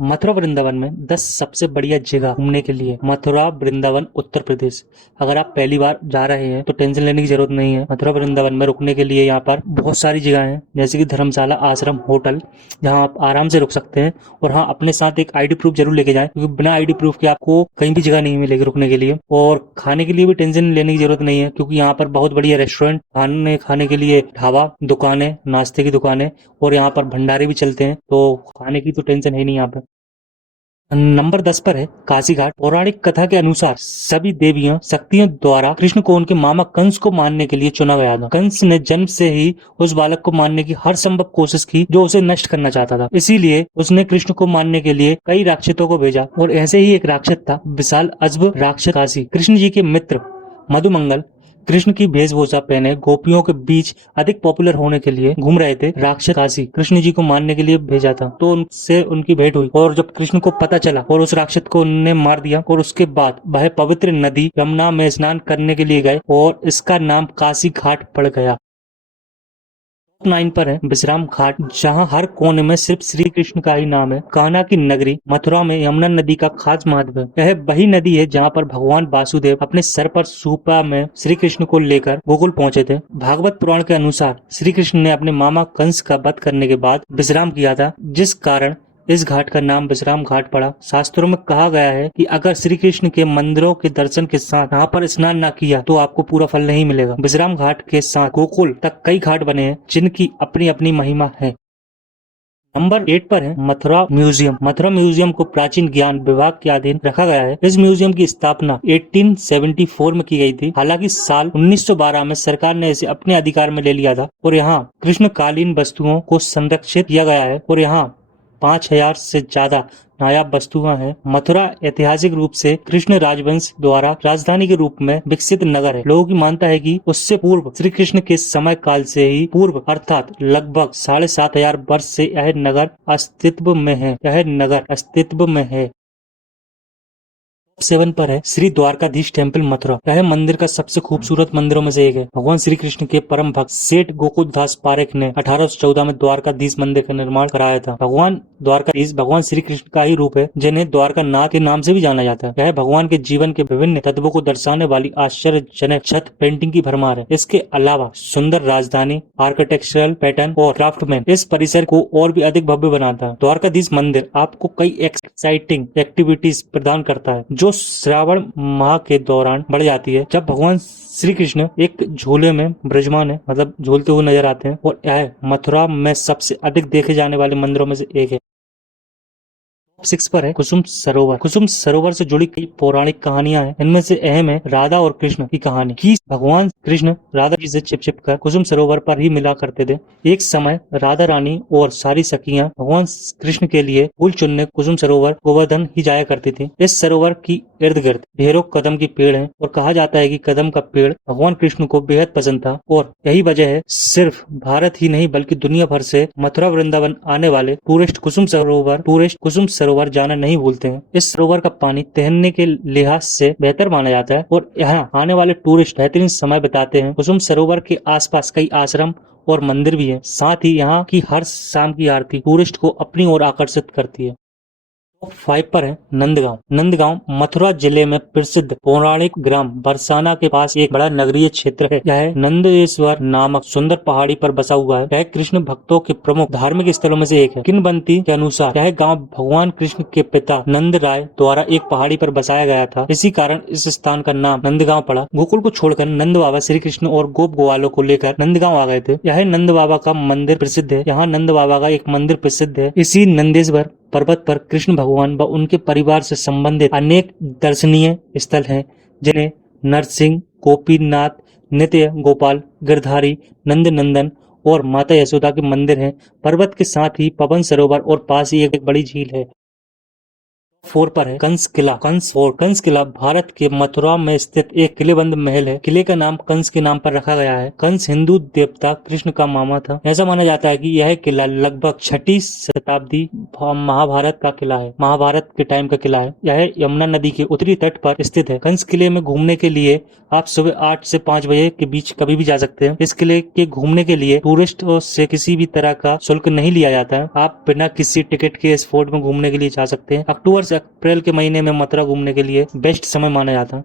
मथुरा वृंदावन में 10 सबसे बढ़िया जगह घूमने के लिए। मथुरा वृंदावन उत्तर प्रदेश। अगर आप पहली बार जा रहे हैं तो टेंशन लेने की जरूरत नहीं है। मथुरा वृंदावन में रुकने के लिए यहाँ पर बहुत सारी जगह हैं, जैसे कि धर्मशाला, आश्रम, होटल, जहाँ आप आराम से रुक सकते हैं। और हाँ, अपने साथ एक आईडी प्रूफ जरूर लेके जाएं, क्योंकि बिना आईडी प्रूफ के आपको कहीं भी जगह नहीं मिलेगी रुकने के लिए। और खाने के लिए भी टेंशन लेने की जरूरत नहीं है, क्योंकि यहाँ पर बहुत बढ़िया रेस्टोरेंट, खाने के लिए ढाबा, दुकानें, नाश्ते की दुकानें, और यहाँ पर भंडारे भी चलते हैं, तो खाने की तो टेंशन है नहीं यहाँ पे। नंबर 10 पर है काशी घाट। पौराणिक कथा के अनुसार सभी देवियों शक्तियों द्वारा कृष्ण को उनके मामा कंस को मारने के लिए चुना गया था। कंस ने जन्म से ही उस बालक को मारने की हर संभव कोशिश की जो उसे नष्ट करना चाहता था। इसीलिए उसने कृष्ण को मारने के लिए कई राक्षसों को भेजा, और ऐसे ही एक राक्षस था विशाल अजब राक्षस काशी। कृष्ण जी के मित्र मधुमंगल कृष्ण की वेशभूषा पहने गोपियों के बीच अधिक पॉपुलर होने के लिए घूम रहे थे। राक्षस काशी कृष्ण जी को मारने के लिए भेजा था, तो उनसे उनकी भेंट हुई, और जब कृष्ण को पता चला और उस राक्षस को उन्होंने मार दिया, और उसके बाद वह पवित्र नदी यमुना में स्नान करने के लिए गए, और इसका नाम काशी घाट पड़ गया। 9 पर है विश्राम घाट, जहाँ हर कोने में सिर्फ श्री कृष्ण का ही नाम है। कान्हा की नगरी मथुरा में यमुना नदी का खास महत्व है। यह वही नदी है जहाँ पर भगवान वासुदेव अपने सर पर सूपा में श्री कृष्ण को लेकर गोकुल पहुंचे थे। भागवत पुराण के अनुसार श्री कृष्ण ने अपने मामा कंस का वध करने के बाद विश्राम किया था, जिस कारण इस घाट का नाम विश्राम घाट पड़ा। शास्त्रों में कहा गया है कि अगर श्री कृष्ण के मंदिरों के दर्शन के साथ यहाँ पर स्नान न किया तो आपको पूरा फल नहीं मिलेगा। विश्राम घाट के साथ गोकुल तक कई घाट बने हैं, जिनकी अपनी अपनी महिमा है। नंबर 8 पर है मथुरा म्यूजियम। मथुरा म्यूजियम को प्राचीन ज्ञान विभाग के अधीन रखा गया है। इस म्यूजियम की स्थापना 1874 में की गई थी। हालांकि साल 1912 में सरकार ने इसे अपने अधिकार में ले लिया था, और यहाँ कृष्णकालीन वस्तुओं को संरक्षित किया गया है, और यहाँ 5000 से ज्यादा नायाब वस्तुएं हैं। मथुरा ऐतिहासिक रूप से कृष्ण राजवंश द्वारा राजधानी के रूप में विकसित नगर है। लोगों की मानता है कि उससे पूर्व श्री कृष्ण के समय काल से ही पूर्व अर्थात लगभग 7500 वर्ष से यह नगर अस्तित्व में है। 7 पर है श्री द्वारकाधीश टेम्पल मथुरा। यह मंदिर का सबसे खूबसूरत मंदिरों में से एक है। भगवान श्री कृष्ण के परम भक्त सेठ गोकुलदास पारेख ने 1814 में द्वारकाधीश मंदिर का निर्माण कराया था। भगवान द्वारकाधीश भगवान श्री कृष्ण का ही रूप है, जिन्हें द्वारका नाथ के नाम से भी जाना जाता है। यह भगवान के जीवन के विभिन्न तत्वों को दर्शाने वाली आश्चर्यजनक छत पेंटिंग की भरमार है। इसके अलावा सुंदर राजधानी, आर्किटेक्चरल पैटर्न और क्राफ्टमैन इस परिसर को और भी अधिक भव्य बनाता है। द्वारकाधीश मंदिर आपको कई एक्साइटिंग एक्टिविटीज प्रदान करता है, जो श्रावण माह के दौरान बढ़ जाती है, जब भगवान श्री कृष्ण एक झूले में ब्रजमान है, मतलब झूलते हुए नजर आते हैं। और यह मथुरा में सबसे अधिक देखे जाने वाले मंदिरों में से एक है। 6 पर है कुसुम सरोवर। कुसुम सरोवर से जुड़ी कई पौराणिक कहानियां हैं। इनमें से अहम है राधा और कृष्ण की कहानी, कि भगवान कृष्ण राधा जी से छिप छिप कर कुसुम सरोवर पर ही मिला करते थे। एक समय राधा रानी और सारी सखियां भगवान कृष्ण के लिए फूल चुनने कुसुम सरोवर गोवर्धन ही जाया करती थी। इस सरोवर की इर्द गिर्द ढेरों कदम की पेड़ हैं, और कहा जाता है कि कदम का पेड़ भगवान कृष्ण को बेहद पसंद था, और यही वजह है सिर्फ भारत ही नहीं बल्कि दुनिया भर से मथुरा वृंदावन आने वाले टूरिस्ट कुसुम सरोवर जाना नहीं भूलते हैं। इस सरोवर का पानी तैरने के लिहाज से बेहतर माना जाता है, और यहाँ आने वाले टूरिस्ट बेहतरीन समय बिताते हैं। कुसुम सरोवर के आसपास कई आश्रम और मंदिर भी हैं। साथ ही यहाँ की हर शाम की आरती टूरिस्ट को अपनी ओर आकर्षित करती है। 5 पर है नंदगांव। नंदगांव मथुरा जिले में प्रसिद्ध पौराणिक ग्राम बरसाना के पास एक बड़ा नगरीय क्षेत्र है। यह नंदेश्वर नामक सुंदर पहाड़ी पर बसा हुआ है। यह कृष्ण भक्तों के प्रमुख धार्मिक स्थलों में से एक है। किंवदंती के अनुसार यह गांव भगवान कृष्ण के पिता नंद राय द्वारा एक पहाड़ी पर बसाया गया था। इसी कारण इस स्थान का नाम नंदगांव पड़ा। गोकुल को छोड़कर नंद बाबा श्री कृष्ण और गोप ग्वालों को लेकर नंदगांव आ गए थे। यह नंद बाबा का मंदिर प्रसिद्ध है। यहाँ नंद बाबा का एक मंदिर प्रसिद्ध है। इसी नंदेश्वर पर्वत पर कृष्ण भगवान व उनके परिवार से संबंधित अनेक दर्शनीय स्थल हैं, जिन्हें नरसिंह, गोपीनाथ, नित्य गोपाल, गिरधारी, नंद नंदन और माता यशोदा के मंदिर हैं। पर्वत के साथ ही पवन सरोवर और पास ही एक बड़ी झील है। 4 पर है कंस किला। कंस किला भारत के मथुरा में स्थित एक किलेबंद महल है। किले का नाम कंस के नाम पर रखा गया है। कंस हिंदू देवता कृष्ण का मामा था। ऐसा माना जाता है कि यह किला लगभग 6ठी शताब्दी महाभारत का किला है। महाभारत के टाइम का किला है। यह यमुना नदी के उत्तरी तट पर स्थित है। कंस किले में घूमने के लिए आप सुबह 8 से 5 बजे के बीच कभी भी जा सकते हैं। इस किले के घूमने के लिए टूरिस्ट से किसी भी तरह का शुल्क नहीं लिया जाता है। आप बिना किसी टिकट के इस फोर्ट में घूमने के लिए जा सकते हैं। अक्टूबर से अप्रैल के महीने में मथुरा घूमने के लिए बेस्ट समय माना जाता है।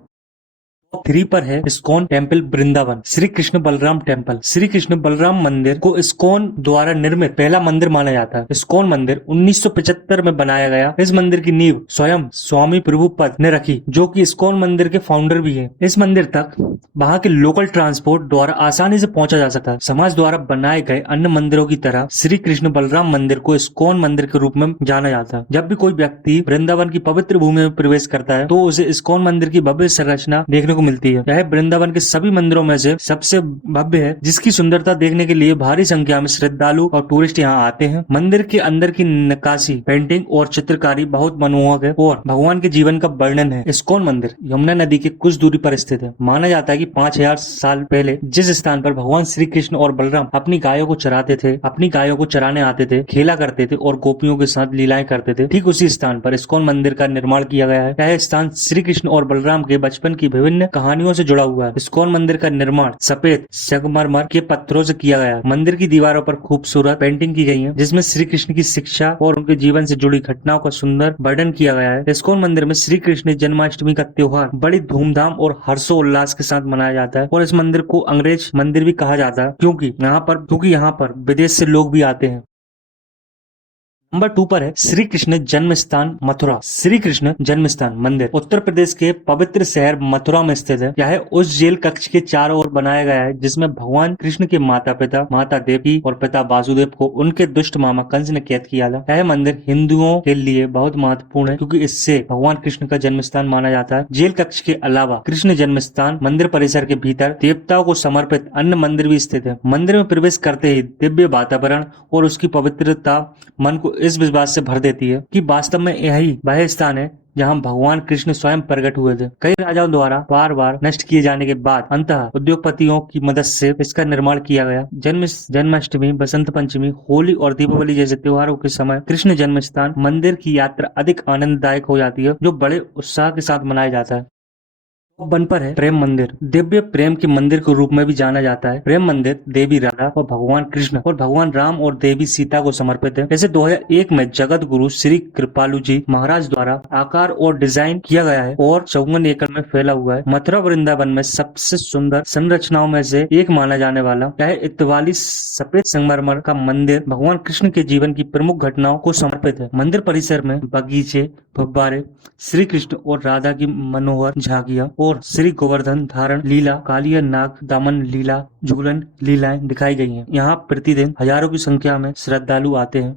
3 पर है ISKCON temple Vrindavan. Shri Krishna Balram temple. Shri Krishna Balram मंदिर को इस्कॉन द्वारा निर्मित पहला मंदिर माना जाता है। इस्कॉन मंदिर 1975 में बनाया गया। इस मंदिर की नींव स्वयं स्वामी प्रभुपद ने रखी, जो कि इस्कॉन मंदिर के फाउंडर भी हैं। इस मंदिर तक वहां के लोकल ट्रांसपोर्ट द्वारा आसानी से पहुंचा जा सकता है। समाज द्वारा बनाए गए अन्य मंदिरों की तरह श्री कृष्ण बलराम मंदिर को इस्कॉन मंदिर के रूप में जाना जाता है। जब भी कोई व्यक्ति वृंदावन की पवित्र भूमि में प्रवेश करता है तो उसे इस्कॉन मंदिर की भव्य संरचना देखने को मिलती है। यह वृंदावन के सभी मंदिरों में से सबसे भव्य है, जिसकी सुंदरता देखने के लिए भारी संख्या में श्रद्धालु और टूरिस्ट यहाँ आते हैं। मंदिर के अंदर की नक्काशी, पेंटिंग और चित्रकारी बहुत मनमोहक है और भगवान के जीवन का वर्णन है। इस्कॉन मंदिर यमुना नदी के कुछ दूरी पर स्थित है। माना जाता है कि 5000 साल पहले जिस स्थान पर भगवान श्री कृष्ण और बलराम अपनी गायों को चराते थे, अपनी गायों को चराने आते थे, खेला करते थे और गोपियों के साथ लीलाएं करते थे, ठीक उसी स्थान पर इस्कॉन मंदिर का निर्माण किया गया है। यह स्थान श्री कृष्ण और बलराम के बचपन की विभिन्न कहानियों से जुड़ा हुआ है। इस्कॉन मंदिर का निर्माण सफेद संगमरमर के पत्थरों से किया गया है। मंदिर की दीवारों पर खूबसूरत पेंटिंग की गई है, जिसमें श्री कृष्ण की शिक्षा और उनके जीवन से जुड़ी घटनाओं का सुंदर वर्णन किया गया है। इस्कॉन मंदिर में श्री कृष्ण जन्माष्टमी का त्योहार बड़ी धूमधाम और हर्षोल्लास के साथ मनाया जाता है और इस मंदिर को अंग्रेज मंदिर भी कहा जाता है, क्योंकि यहाँ पर विदेश से लोग भी आते हैं। नंबर 2 पर है श्री कृष्ण जन्म स्थान मथुरा। श्री कृष्ण जन्म स्थान मंदिर उत्तर प्रदेश के पवित्र शहर मथुरा में स्थित है। यह उस जेल कक्ष के चारों ओर बनाया गया है जिसमें भगवान कृष्ण के माता पिता, माता देवकी और पिता वासुदेव को उनके दुष्ट मामा कंस ने कैद किया था। यह मंदिर हिंदुओं के लिए बहुत महत्वपूर्ण है, क्योंकि इससे भगवान कृष्ण का जन्म स्थान माना जाता है। जेल कक्ष के अलावा कृष्ण जन्म स्थान मंदिर परिसर के भीतर देवताओं को समर्पित अन्य मंदिर भी स्थित है। मंदिर में प्रवेश करते ही दिव्य वातावरण और उसकी पवित्रता मन को इस विश्वास से भर देती है कि वास्तव में यही वह स्थान है जहां भगवान कृष्ण स्वयं प्रकट हुए थे। कई राजाओं द्वारा बार बार नष्ट किए जाने के बाद अंततः उद्योगपतियों की मदद से इसका निर्माण किया गया। जन्माष्टमी, बसंत पंचमी, होली और दीपावली जैसे त्योहारों के समय कृष्ण जन्म स्थान मंदिर की यात्रा अधिक आनंददायक हो जाती है, जो बड़े उत्साह के साथ मनाया जाता है। 1 पर है प्रेम मंदिर। दिव्य प्रेम के मंदिर के रूप में भी जाना जाता है। प्रेम मंदिर देवी राधा और भगवान कृष्ण और भगवान राम और देवी सीता को समर्पित है। इसे 2001 में जगत गुरु श्री कृपालु जी महाराज द्वारा आकार और डिजाइन किया गया है और 54 एकड़ में फैला हुआ है। मथुरा वृंदावन में सबसे सुंदर संरचनाओं में से एक माना जाने वाला यह इतवाली सफेद संगमरमर का मंदिर भगवान कृष्ण के जीवन की प्रमुख घटनाओं को समर्पित है। मंदिर परिसर में बगीचे, फव्वारे, श्री कृष्ण और राधा की मनोहर झांकियां और श्री गोवर्धन धारण लीला, कालिया नाग दामन लीला, झूलन लीलाएं दिखाई गई हैं। यहाँ प्रतिदिन हजारों की संख्या में श्रद्धालु आते हैं।